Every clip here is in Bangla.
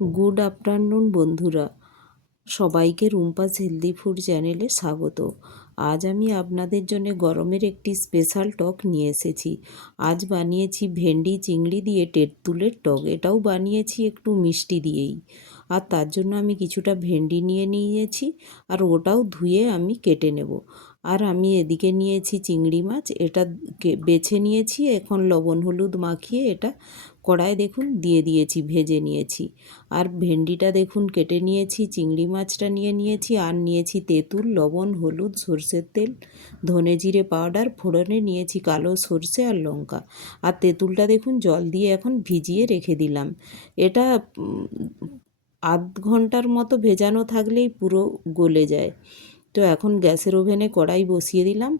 গুড আফটারনুন বন্ধুরা, সবাইকে রুম্পাস হেলদি ফুড চ্যানেলে স্বাগত। আজ আমি আপনাদের জন্য গরমের একটি স্পেশাল টক নিয়ে এসেছি। আজ বানিয়েছি ভেন্ডি চিংড়ি দিয়ে তেঁতুলের টক। এটাও বানিয়েছি একটু মিষ্টি দিয়েই। আর তার জন্য আমি কিছুটা ভেন্ডি নিয়ে নিয়েছি, আর ওটাও ধুয়ে আমি কেটে নেব। আর আমি এদিকে নিয়েছি চিংড়ি মাছ, এটা বেছে নিয়েছি। এখন লবণ হলুদ মাখিয়ে এটা কড়ায় দেখুন দিয়ে দিয়েছি, ভেজে নিয়েছি। আর ভেন্ডিটা দেখুন কেটে নিয়েছি, চিংড়ি মাছটা নিয়ে নিয়েছি, আর নিয়েছি তেঁতুল, লবণ, হলুদ, সরষের তেল, ধনে জিরে পাউডার, ফোড়নে নিয়েছি কালো সরষে আর লঙ্কা। আর তেঁতুলটা দেখুন জল দিয়ে এখন ভিজিয়ে রেখে দিলাম। এটা আধ ঘন্টার মতো ভেজানো থাকলেই পুরো গলে যায়। তো এখন গ্যাসের ওভেনে কড়াই বসিয়ে দিলাম,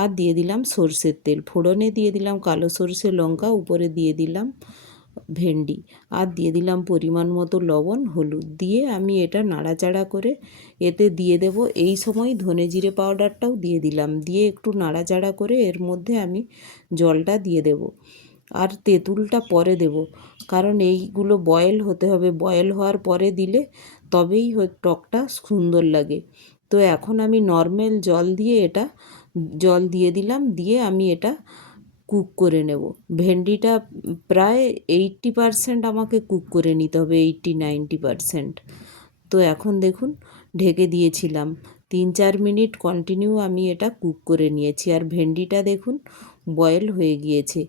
আর দিয়ে দিলাম সরষের তেল, ফোড়নে দিয়ে দিলাম কালো সরষে লঙ্কা, উপরে দিয়ে দিলাম ভেন্ডি, আর দিয়ে দিলাম পরিমাণ মতো লবণ হলুদ দিয়ে আমি এটা নাড়াচাড়া করে এতে দিয়ে দেব। এই সময় ধনে জিরে পাউডারটাও দিয়ে দিলাম, দিয়ে একটু নাড়াচাড়া করে এর মধ্যে আমি জলটা দিয়ে দেব। আর তেঁতুলটা পরে দেব, কারণ এইগুলো বয়েল হতে হবে, বয়েল হওয়ার পরে দিলে তবেই টকটা সুন্দর লাগে। তো এখন আমি নর্মাল জল দিয়ে দিলাম, দিয়ে আমি এটা কুক করে নেব। ভেন্ডিটা প্রায় 80% আমাকে কুক করে নিতে হবে, 80-90%। তো এখন দেখুন ঢেকে দিয়েছিলাম, 3-4 মিনিট কন্টিনিউ আমি এটা কুক করে নিয়েছি। আর ভেন্ডিটা দেখুন বয়েল হয়ে গিয়েছে।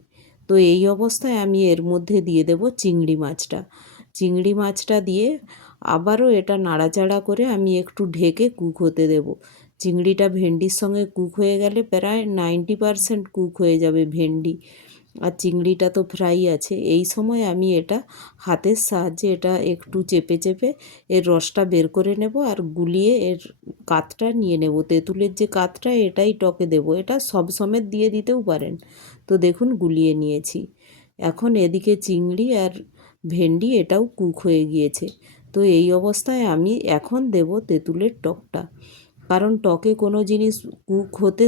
তো এই অবস্থায় আমি এর মধ্যে দিয়ে দেব চিংড়ি মাছটা। চিংড়ি মাছটা দিয়ে আবারও এটা নাড়াচাড়া করে আমি একটু ঢেকে কুক হতে দেব। চিংড়িটা ভেন্ডির সঙ্গে কুক হয়ে গেলে প্রায় 90% কুক হয়ে যাবে ভেন্ডি, আর চিংড়িটা তো ফ্রাই আছে। এই সময় আমি এটা হাতের সাহায্যে এটা একটু চেপে চেপে এর রসটা বের করে নেব, আর গুলিয়ে এর কাতটা নিয়ে নেব। তেঁতুলের যে কাতটা এটাই টকে দেব, এটা সব সমেত দিয়ে দিতেও পারেন। তো দেখুন গুলিয়ে নিয়েছি। এখন এদিকে চিংড়ি আর ভেন্ডি এটাও কুক হয়ে গিয়েছে। তো এই অবস্থায় আমি এখন দেব তেঁতুলের টকটা, কারণ টকে কোনো জিনিস কুক হতে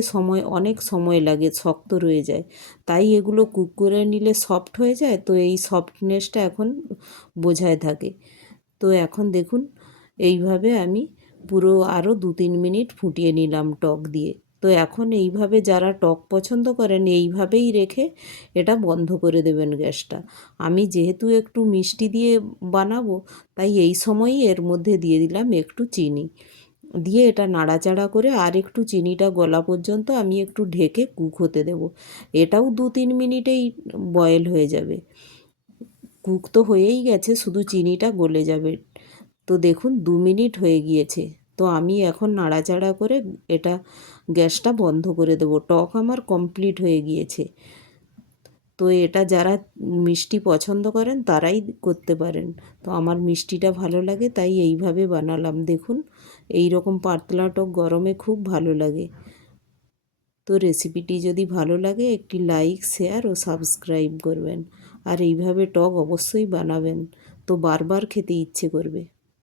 অনেক সময় লাগে, শক্ত রয়ে যায়। তাই এগুলো কুক করে নিলে সফট হয়ে যায়, তো এই সফটনেসটা এখন বোঝায় থাকে। তো এখন দেখুন এইভাবে আমি পুরো আরও 2-3 মিনিট ফুটিয়ে নিলাম টক দিয়ে। তো এখন এইভাবে যারা টক পছন্দ করেন এইভাবেই রেখে এটা বন্ধ করে দেবেন গ্যাসটা। আমি যেহেতু একটু মিষ্টি দিয়ে বানাবো, তাই এই সময়ই এর মধ্যে দিয়ে দিলাম একটু চিনি, দিয়ে এটা নাড়াচাড়া করে আর একটু চিনিটা গলা পর্যন্ত আমি একটু ঢেকে কুক হতে দেব। এটাও 2-3 মিনিটেই বয়েল হয়ে যাবে। কুক তো হয়েই গেছে, শুধু চিনিটা গলে যাবে। তো দেখুন 2 মিনিট হয়ে গিয়েছে। তো আমি এখন নাড়াচাড়া করে এটা গ্যাসটা বন্ধ করে দেব। টক আমার কমপ্লিট হয়ে গিয়েছে। তো এটা যারা মিষ্টি পছন্দ করেন তারাই করতে পারেন। তো আমার মিষ্টিটা ভালো লাগে তাই এইভাবে বানালাম। দেখুন এই রকম পাতলা টক গরমে খুব ভালো লাগে। তো রেসিপিটি যদি ভালো লাগে একটি লাইক, শেয়ার ও সাবস্ক্রাইব করবেন। আর এইভাবে টক অবশ্যই বানাবেন, তো বারবার খেতে ইচ্ছে করবে।